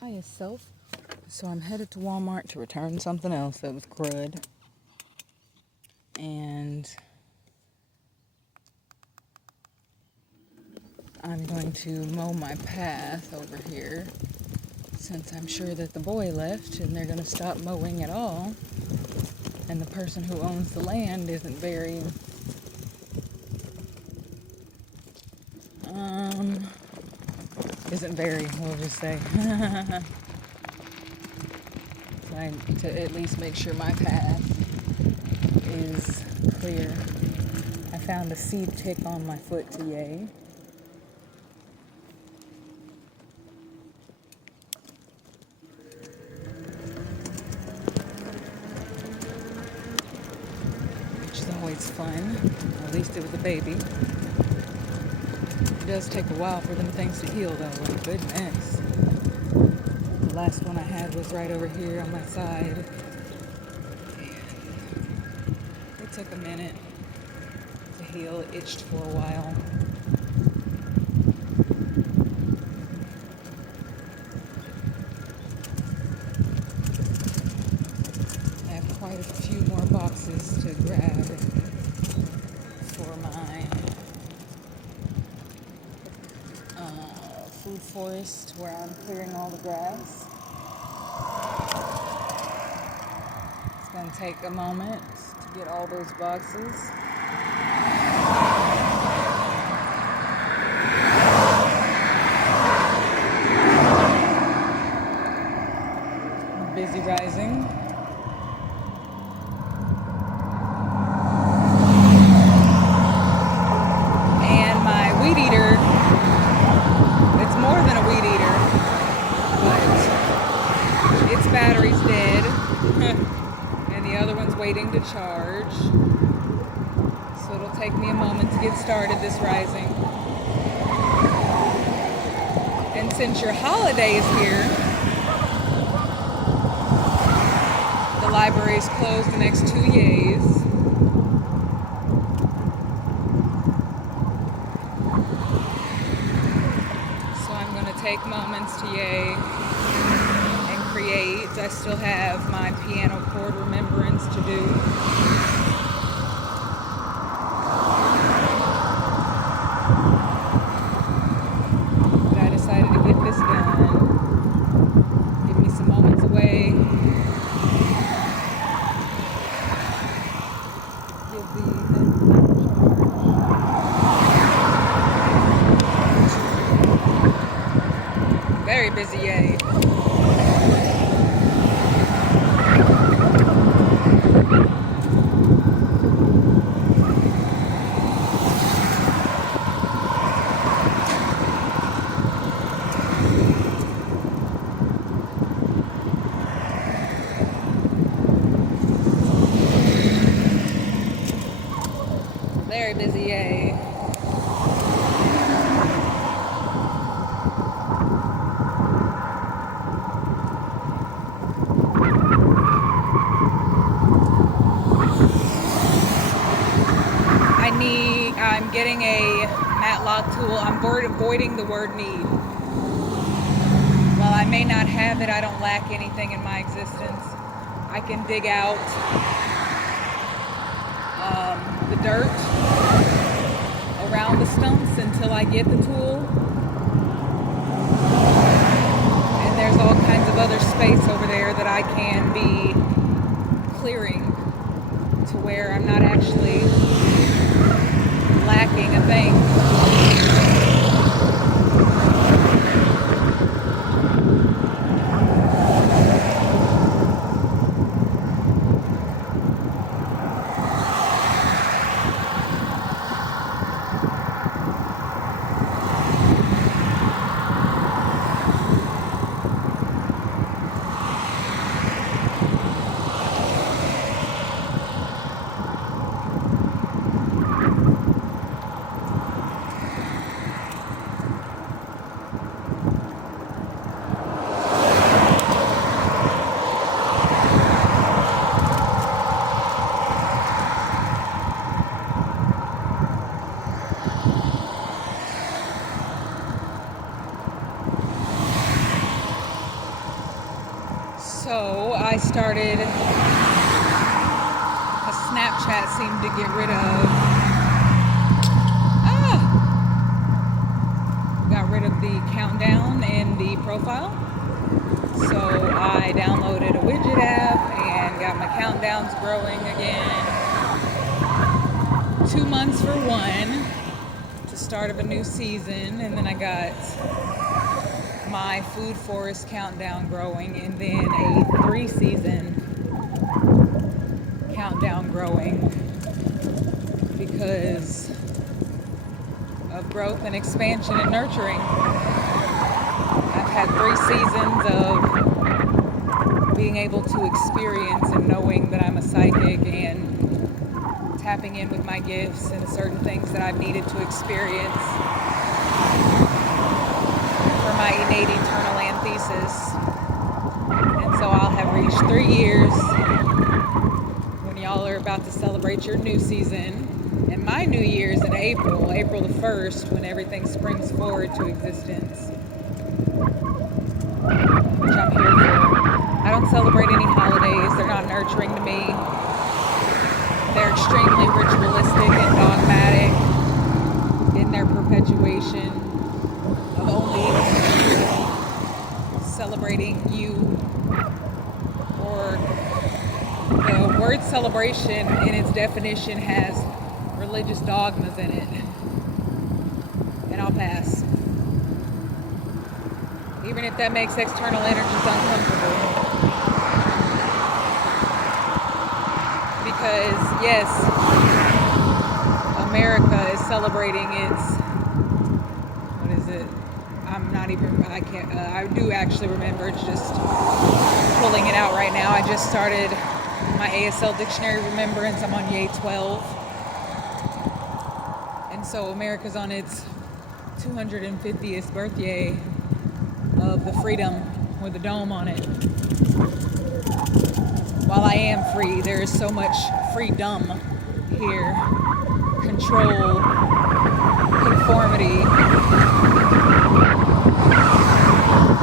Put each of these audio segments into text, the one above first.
highest self. So I'm headed to Walmart to return something else that was crud. And I'm going to mow my path over here since I'm sure that the boy left and they're going to stop mowing at all. And the person who owns the land isn't very we'll just say. Trying to at least make sure my path is clear. I found a seed tick on my foot today. Which is always fun. At least it was a baby. It does take a while for them things to heal though, like goodness. The last one I had was right over here on my side. It took a minute to heal. It itched for a while. I have quite a few more boxes to grab for my food forest where I'm clearing all the grass. It's going to take a moment to get all those boxes. I'm busy rising. And my weed eater, it's more than a weed eater, but its battery's dead. And the other one's waiting to charge. So it'll take me a moment to get started this rising. And since your holiday is here, the library is closed the next 2 days. So I'm going to take moments to yay and create. I still have my piano chord remembrance to do. But I decided to get this done. Give me some moments away. Give the very busy yay. Very busy yay. I'm getting a matlock tool. I'm avoiding the word need. While I may not have it, I don't lack anything in my existence. I can dig out the dirt around the stumps until I get the tool. And there's all kinds of other space over there that I can be clearing to where I'm not actually lacking a thing. So I started, a Snapchat seemed to get rid of, got rid of the countdown in the profile. So I downloaded a widget app and got my countdowns growing again. 2 months for one, the start of a new season, and then I got my food forest countdown growing, and then a 3-season countdown growing because of growth and expansion and nurturing. I've had 3 seasons of being able to experience and knowing that I'm a psychic and tapping in with my gifts and certain things that I've needed to experience for my innate Eternal Antheses. And so I'll have reached 3 years when y'all are about to celebrate your new season. And my new year's in April the 1st, when everything springs forward to existence, which I'm here for. I don't celebrate any holidays. They're not nurturing to me. They're extremely ritualistic and dogmatic in their perpetuation of only celebrating you, or the word celebration in its definition has religious dogmas in it. And I'll pass. Even if that makes external energies uncomfortable. Because, yes, America is celebrating its, what is it? I do actually remember, it's just pulling it out right now. I just started my ASL dictionary remembrance. I'm on Yay 12. And so America's on its 250th birthday of the freedom with a dome on it. While I am free, there is so much freedom here. Control, conformity,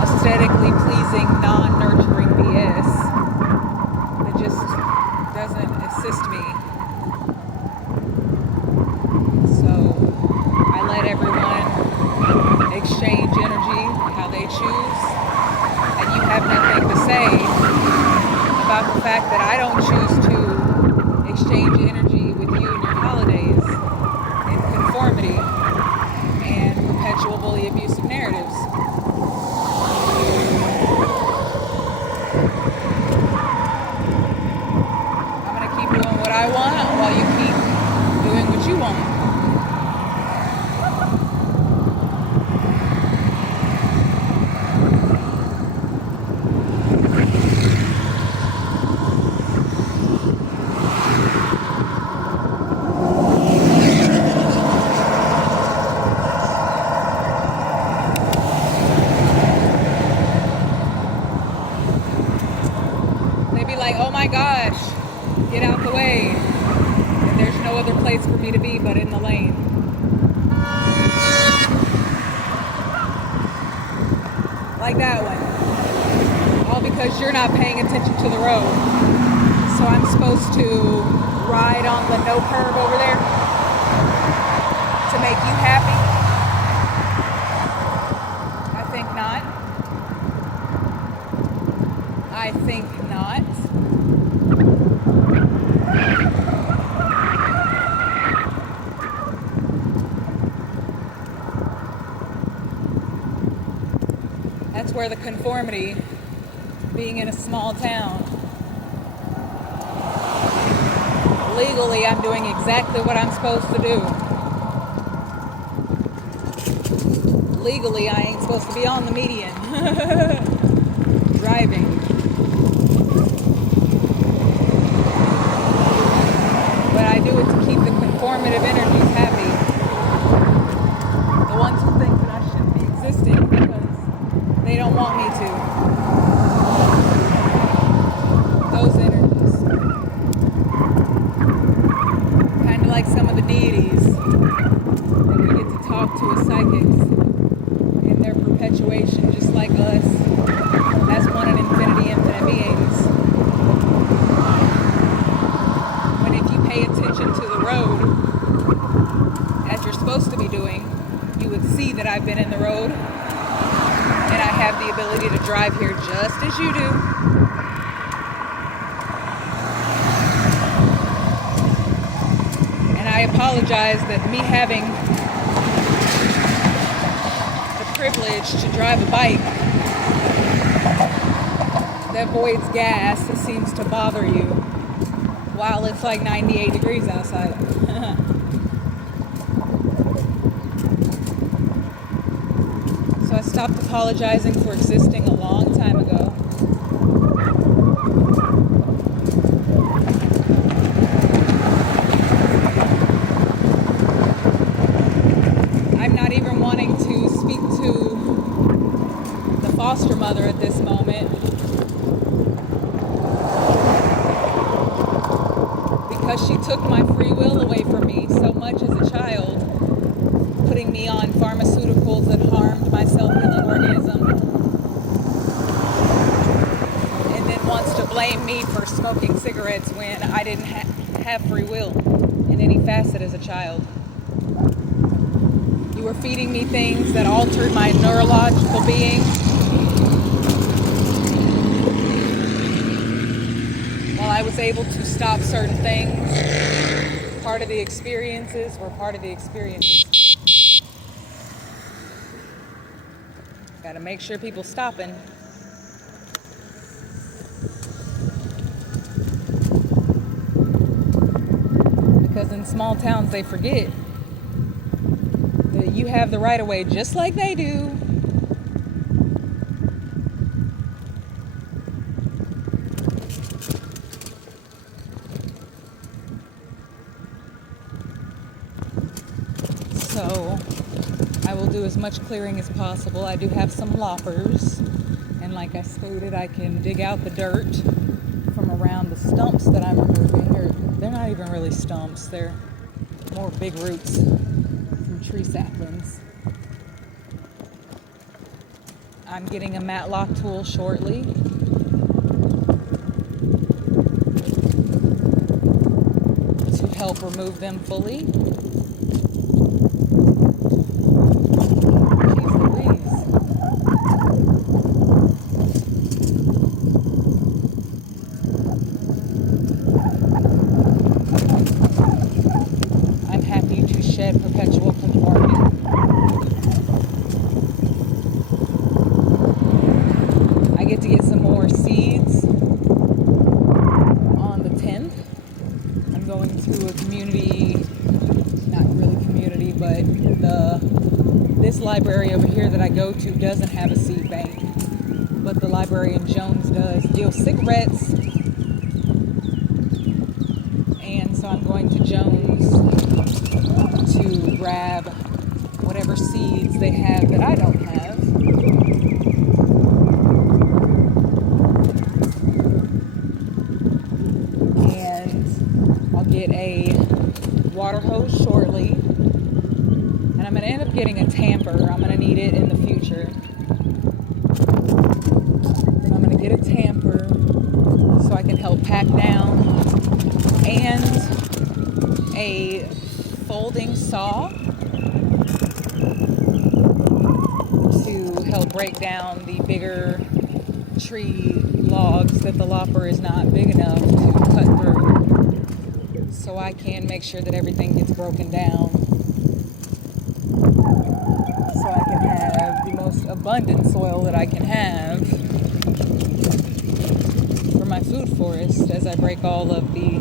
aesthetically pleasing, non-nurturing BS that just doesn't assist me. So I let everyone exchange energy how they choose, and you have nothing to say about the fact that I don't choose to exchange energy with you and your holidays in conformity and perpetually abusive narratives. I'm going to keep doing what I want while you keep doing what you want. Like, oh my gosh, get out the way. And there's no other place for me to be but in the lane. Like that one. All because you're not paying attention to the road. So I'm supposed to ride on the no curb over there to make you happy? I think not. I think not. That's where the conformity, being in a small town. Legally, I'm doing exactly what I'm supposed to do. Legally, I ain't supposed to be on the median. Driving. But I do it to keep the conformative energies happy. The ones who think that I shouldn't be existing because they don't want me to. Those energies. Kind of like some of the deities that we get to talk to as psychics in their perpetuation, just like us, as one in infinity to drive here just as you do. And I apologize that me having the privilege to drive a bike that voids gas that seems to bother you while it's like 98 degrees outside. So I stopped apologizing for existing a long time ago. I'm not even wanting to speak to the foster mother at this moment, because she took my free will away from me so much as a child, putting me on pharmaceuticals that harmed my self-healing organism, and then wants to blame me for smoking cigarettes when I didn't have free will in any facet as a child. You were feeding me things that altered my neurological being. While I was able to stop certain things, part of the experiences were part of the experiences. Gotta make sure people stopping. Because in small towns they forget that you have the right of way just like they do. So I will do as much clearing as possible. I do have some loppers, and like I stated, I can dig out the dirt from around the stumps that I'm removing. They're not even really stumps, they're more big roots from tree saplings. I'm getting a matlock tool shortly. To help remove them fully. Perpetual conformity. I get to get some more seeds on the 10th. I'm going to a community, not really community, but this library over here that I go to doesn't have a seed bank, but the library in Jones does. Deal cigarettes, and so I'm going to Jones to grab whatever seeds they have that I don't have. And I'll get a water hose shortly. And I'm going to end up getting a tamper. I'm going to need it in the future. I'm going to get a tamper so I can help pack down, and a folding saw to help break down the bigger tree logs that the lopper is not big enough to cut through, so I can make sure that everything gets broken down so I can have the most abundant soil that I can have for my food forest as I break all of the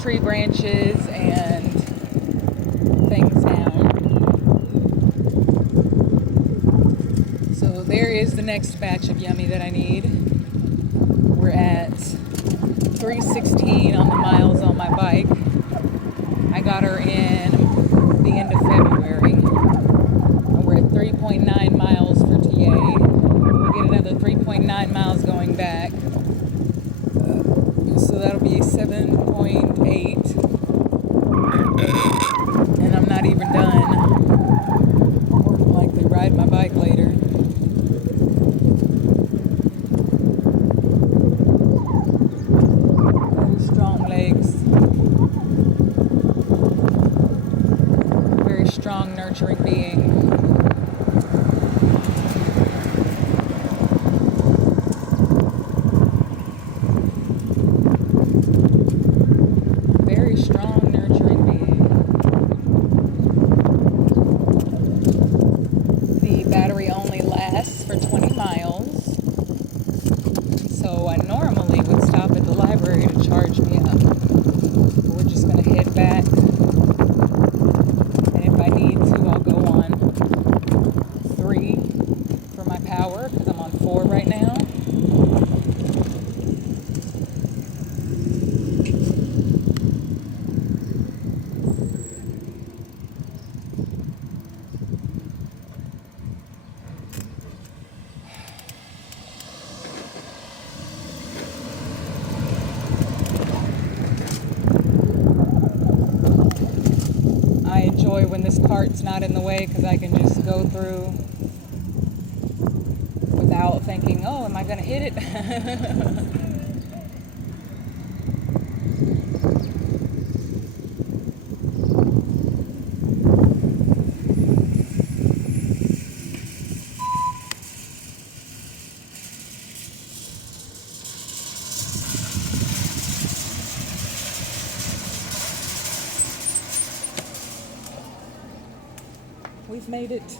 tree branches and things down. So there is the next batch of yummy that I need. We're at 316 on the miles on my bike. I got her in the end of February. And we're at 3.9 miles for TA. We'll get another 3.9 miles going back. So that'll be 7.8. And I'm not even done. I'll likely ride my bike later. Very strong legs. Very strong, nurturing being. So I normally would stop at the library to charge me up. But we're just going to head back. And if I need to, I'll go on 3 for my power, because I'm on 4 right now. I enjoy when this cart's not in the way, because I can just go through without thinking, oh, am I going to hit it? We've made it.